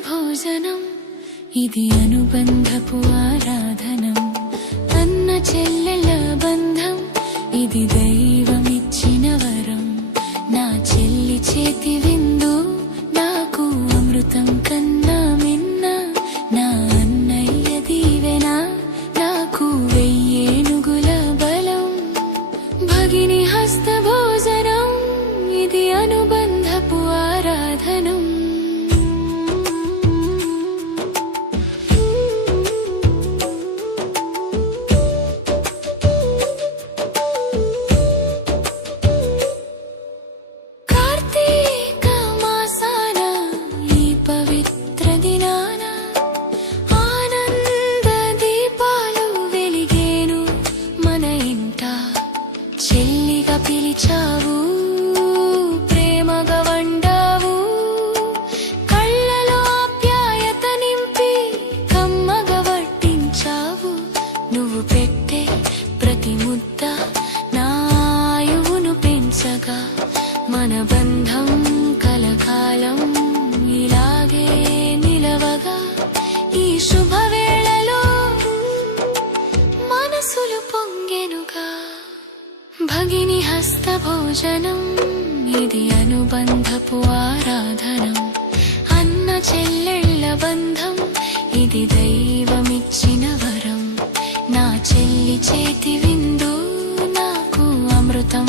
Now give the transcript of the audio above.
భోజనం ఇది అనుబంధపు ఆరాధనం. అన్న చెల్లెల బంధం ఇది దైవమిచ్చిన వరం. నా చెల్లి చేతి విందు నాకు అమృతం కన్నా మిన్న. నా అన్నయ్య దీవెన నాకు వెయ్యేనుగుల బలం. భగిని హస్త భోజనం ఇది అనుబంధపు ఆరాధనం. పిలిచావు ప్రేమగా వండావు కళ్ళలో ఆప్యాయత నింపి కమ్మగా వడ్డించావు. నువ్వు పెట్టే ప్రతి ముద్ద నాయువును పెంచగా మన బంధం కలకాలం ఇలాగే నిలవగా ఈ శుభవేళలో మనసులు పొంగెనుగా. భగిని హస్త భోజనం ఇది అనుబంధపు ఆరాధనం. అన్న చెల్లెళ్ళ బంధం ఇది దైవమిచ్చిన వరం. నా చెల్లి చేతి విందు నాకు అమృతం